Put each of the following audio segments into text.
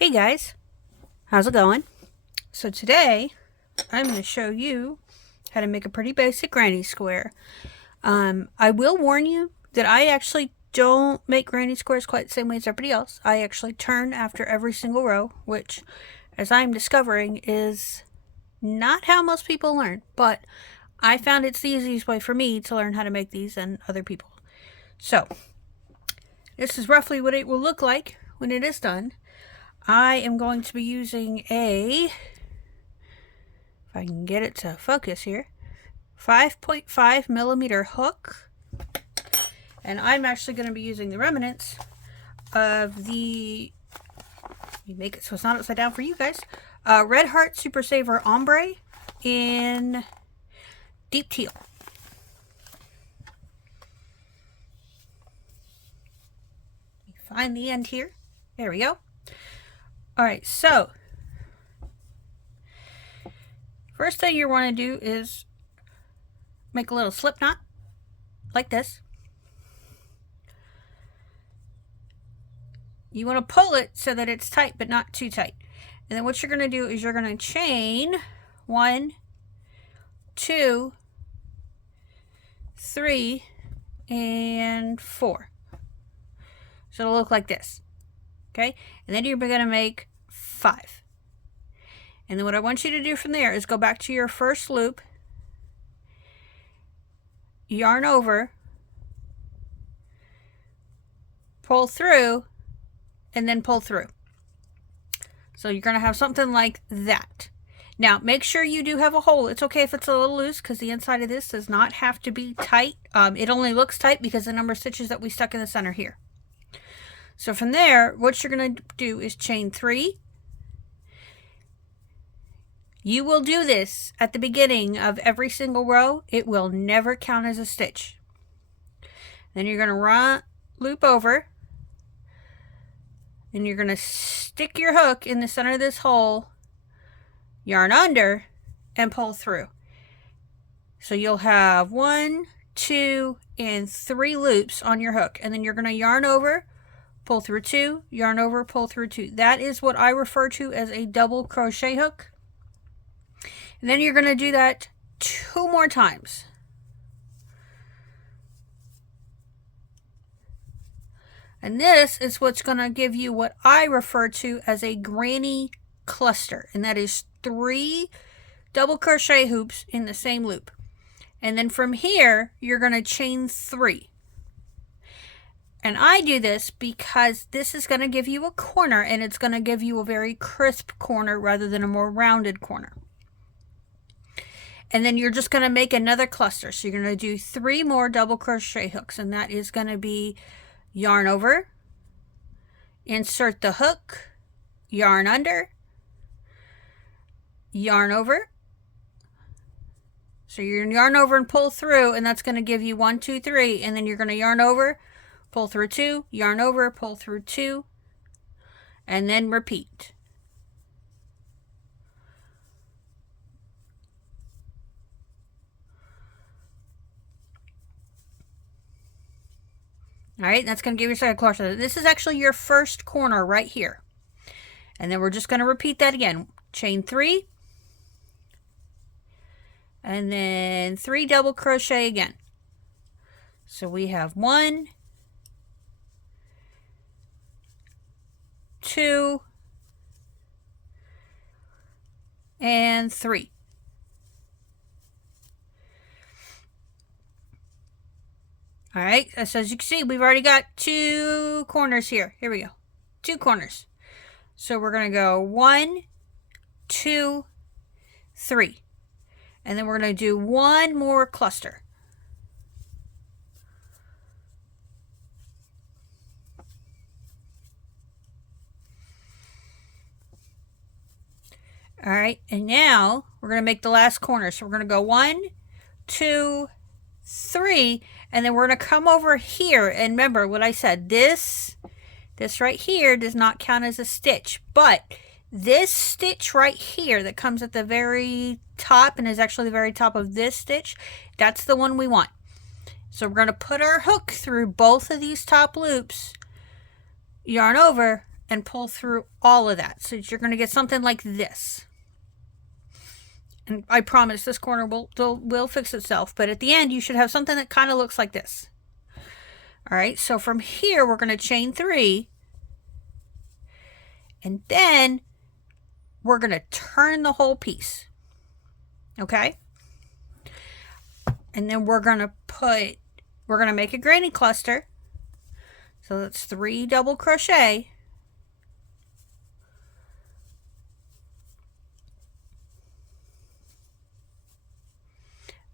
Hey guys, how's it going? So today I'm going to show you how to make a pretty basic granny square. I will warn you that I actually don't make granny squares quite the same way as everybody else. I actually turn after every single row, which, as I'm discovering, is not how most people learn, but I found it's the easiest way for me to learn how to make these than other people. So this is roughly what it will look like when it is done. I am going to be using if I can get it to focus here, 5.5 millimeter hook. And I'm actually going to be using the remnants of the, let me make it so it's not upside down for you guys, Red Heart Super Saver Ombre in deep teal. Find the end here. There we go. Alright, so first thing you want to do is make a little slip knot like this. You want to pull it so that it's tight but not too tight. And then what you're going to do is you're going to chain 1, 2, 3, and 4. So it'll look like this. Okay, and then you're going to make 5. And then what I want you to do from there is go back to your first loop, yarn over, pull through, and then pull through. So you're going to have something like that. Now make sure you do have a hole. It's okay if it's a little loose because the inside of this does not have to be tight. It only looks tight because the number of stitches that we stuck in the center here. So from there, what you're going to do is chain 3. You will do this at the beginning of every single row. It will never count as a stitch. Then you're going to loop over. And you're going to stick your hook in the center of this hole, yarn under, and pull through. So you'll have 1, 2, and 3 loops on your hook. And then you're going to yarn over, pull through 2, yarn over, pull through 2. That is what I refer to as a double crochet hook. And then you're going to do that 2 more times. And this is what's going to give you what I refer to as a granny cluster. And that is 3 double crochet hoops in the same loop. And then from here, you're going to chain 3. And I do this because this is going to give you a corner, and it's going to give you a very crisp corner rather than a more rounded corner. And then you're just going to make another cluster. So you're going to do 3 more double crochet hooks, and that is going to be yarn over, insert the hook, yarn under, yarn over. So you're going to yarn over and pull through, and that's going to give you 1, 2, 3, and then you're going to yarn over, pull through 2, yarn over, pull through 2, and then repeat. All right, that's going to give yourself a cluster. This is actually your first corner right here. And then we're just going to repeat that again. Chain 3. And then 3 double crochet again. So we have 1, 2, and 3. All right, so as you can see, we've already got 2 corners here. Here we go. 2 corners. So we're going to go 1, 2, 3. And then we're going to do 1 more cluster. All right, and now we're going to make the last corner. So we're going to go 1, 2, 3, and then we're going to come over here. And remember what I said, this right here does not count as a stitch, but this stitch right here that comes at the very top and is actually the very top of this stitch, that's the one we want. So we're going to put our hook through both of these top loops, yarn over, and pull through all of that. So you're going to get something like this. And I promise this corner will fix itself. But at the end, you should have something that kind of looks like this. All right, so from here, we're going to chain 3. And then we're going to turn the whole piece. Okay? And then we're going to make a granny cluster. So that's 3 double crochet.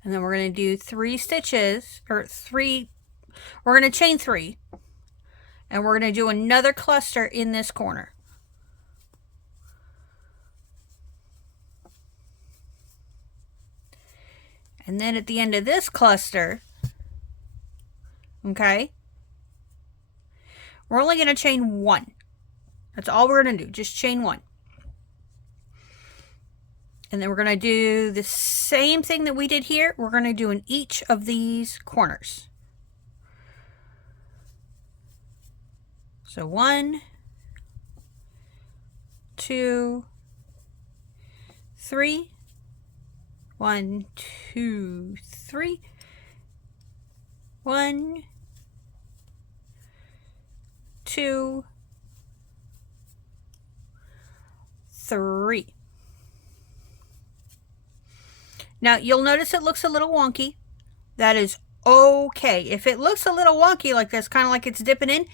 And then we're going to do 3 stitches, or 3, we're going to chain 3. And we're going to do another cluster in this corner. And then at the end of this cluster, okay, we're only going to chain 1. That's all we're going to do, just chain 1. And then we're going to do the same thing that we did here. We're going to do in each of these corners. So 1, 2, 3. 1, 2, 3. 1, 2, 3. Now you'll notice it looks a little wonky. That is okay. If it looks a little wonky like this, kind of like it's dipping in,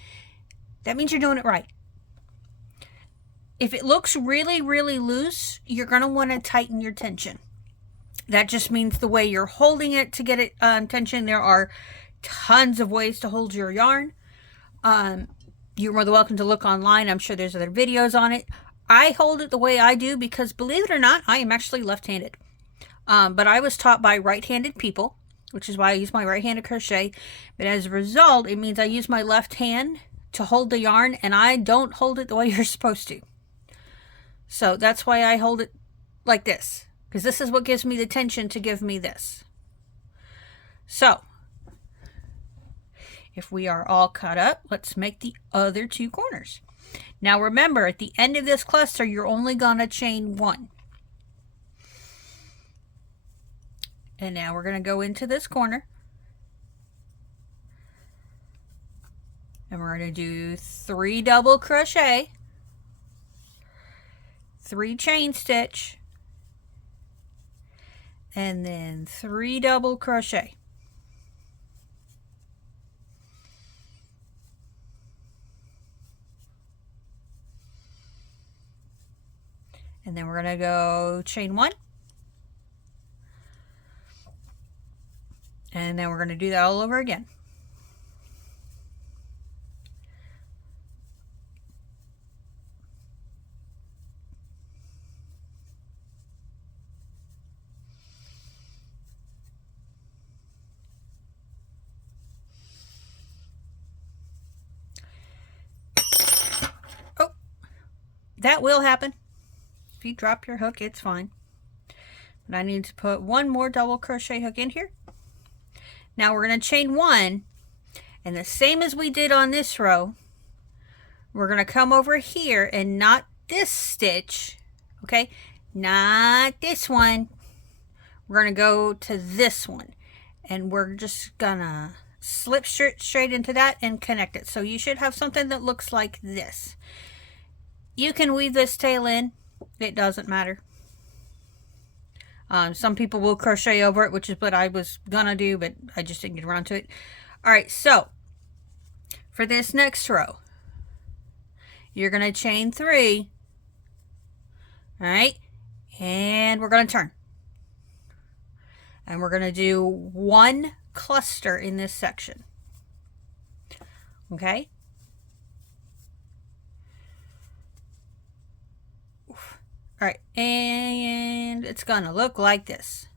that means you're doing it right. If it looks really, really loose, you're going to want to tighten your tension. That just means the way you're holding it to get it tension. There are tons of ways to hold your yarn. You're more than welcome to look online. I'm sure there's other videos on it. I hold it the way I do because, believe it or not, I am actually left-handed. But I was taught by right-handed people, which is why I use my right-handed crochet. But as a result, it means I use my left hand to hold the yarn, and I don't hold it the way you're supposed to. So that's why I hold it like this. Because this is what gives me the tension to give me this. So, if we are all cut up, let's make the other 2 corners. Now remember, at the end of this cluster, you're only going to chain 1. And now we're going to go into this corner. And we're going to do 3 double crochet, 3 chain stitch, and then 3 double crochet. And then we're going to go chain 1. And then we're going to do that all over again. That will happen. If you drop your hook, it's fine. But I need to put 1 more double crochet hook in here. Now we're going to chain 1, and the same as we did on this row, we're going to come over here and not this stitch, okay? Not this one. We're going to go to this one, and we're just going to slip straight into that and connect it. So you should have something that looks like this. You can weave this tail in. It doesn't matter. Some people will crochet over it, which is what I was gonna do, but I just didn't get around to it. All right, so for this next row, you're gonna chain 3. All right, and we're gonna turn. And we're gonna do 1 cluster in this section. Okay? All right, and it's gonna look like this.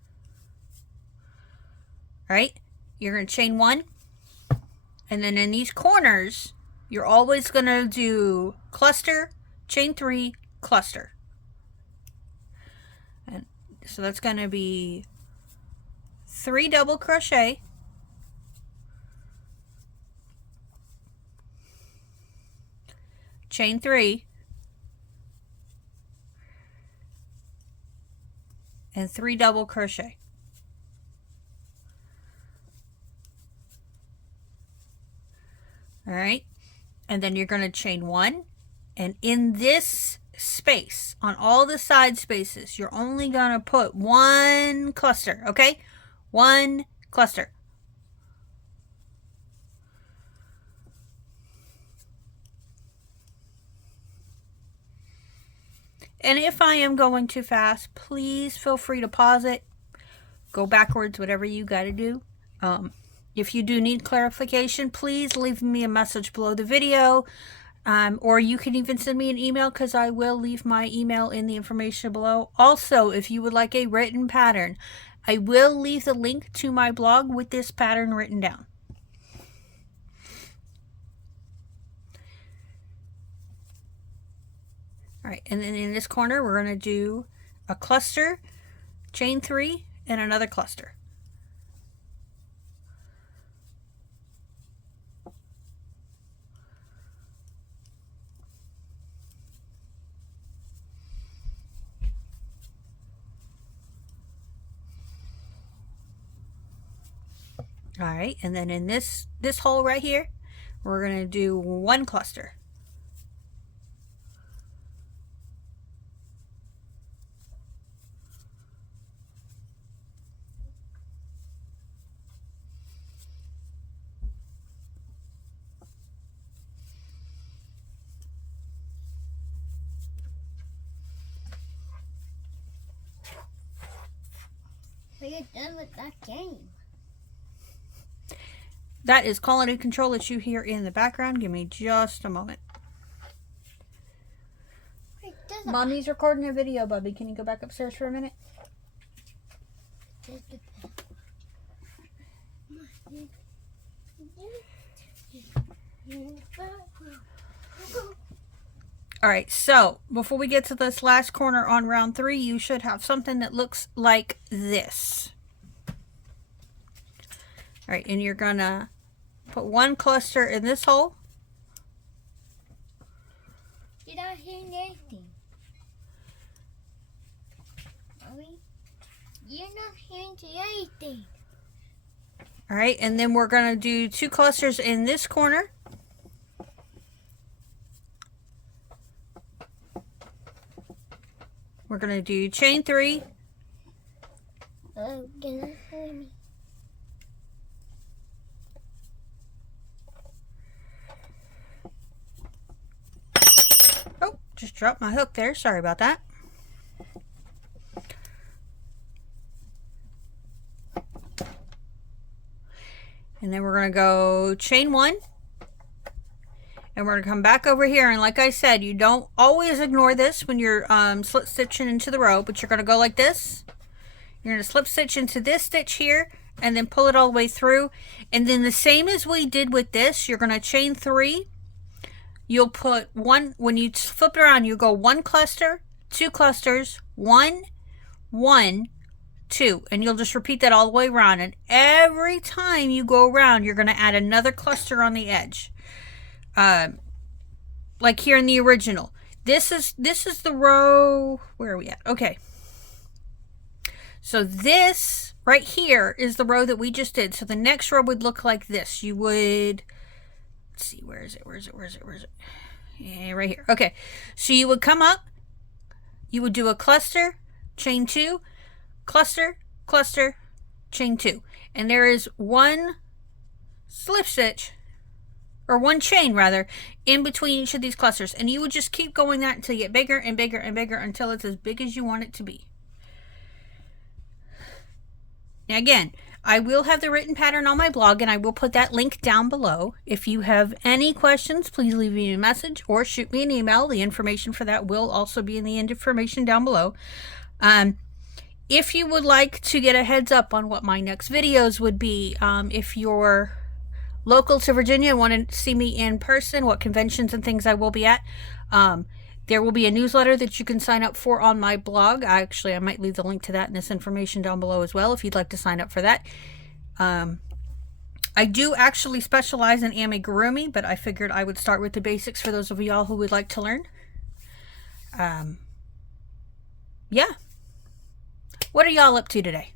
All right, you're gonna chain 1, and then in these corners, you're always gonna do cluster, chain 3, cluster. And so that's gonna be 3 double crochet, chain 3, and 3 double crochet. All right, and then you're going to chain 1, and in this space, on all the side spaces, you're only going to put 1 cluster, okay? 1 cluster. And if I am going too fast, please feel free to pause it, go backwards, whatever you got to do. If you do need clarification, please leave me a message below the video, or you can even send me an email, because I will leave my email in the information below. Also, if you would like a written pattern, I will leave the link to my blog with this pattern written down. All right, and then in this corner, we're going to do a cluster, chain 3, and another cluster. All right, and then in this hole right here, we're going to do 1 cluster. Are you done with that game? That is quality control that you hear in the background. Give me just a moment. Mommy's recording a video, Bubby. Can you go back upstairs for a minute? All right, so before we get to this last corner on round 3, you should have something that looks like this. All right, and you're gonna put 1 cluster in this hole. You're not hearing anything. Mommy, you're not hearing anything. All right, and then we're gonna do 2 clusters in this corner. We're gonna do chain 3. Oh, can you hear me? Oh, just dropped my hook there. Sorry about that. And then we're going to go chain 1. And we're going to come back over here. And like I said, you don't always ignore this when you're slip stitching into the row. But you're going to go like this. You're going to slip stitch into this stitch here. And then pull it all the way through. And then the same as we did with this, you're going to chain 3. You'll put 1, when you flip it around, you go 1 cluster, 2 clusters, 1, 1, 2, and you'll just repeat that all the way around. And every time you go around, you're going to add another cluster on the edge, like here in the original. This is the row. Where are we at? Okay, so this right here is the row that we just did. So the next row would look like this. You would, let's see, where is it? Yeah, right here. Okay, so you would come up, you would do a cluster, chain 2, cluster, cluster, chain 2, and there is 1 slip stitch, or 1 chain rather, in between each of these clusters, and you would just keep going that until you get bigger and bigger and bigger until it's as big as you want it to be. Now again, I will have the written pattern on my blog, and I will put that link down below. If you have any questions, please leave me a message or shoot me an email. The information for that will also be in the information down below. If you would like to get a heads up on what my next videos would be, if you're local to Virginia and want to see me in person, what conventions and things I will be at, there will be a newsletter that you can sign up for on my blog. I might leave the link to that in this information down below as well if you'd like to sign up for that. I I do actually specialize in amigurumi, but I figured I would start with the basics for those of y'all who would like to learn. Yeah. What are y'all up to today?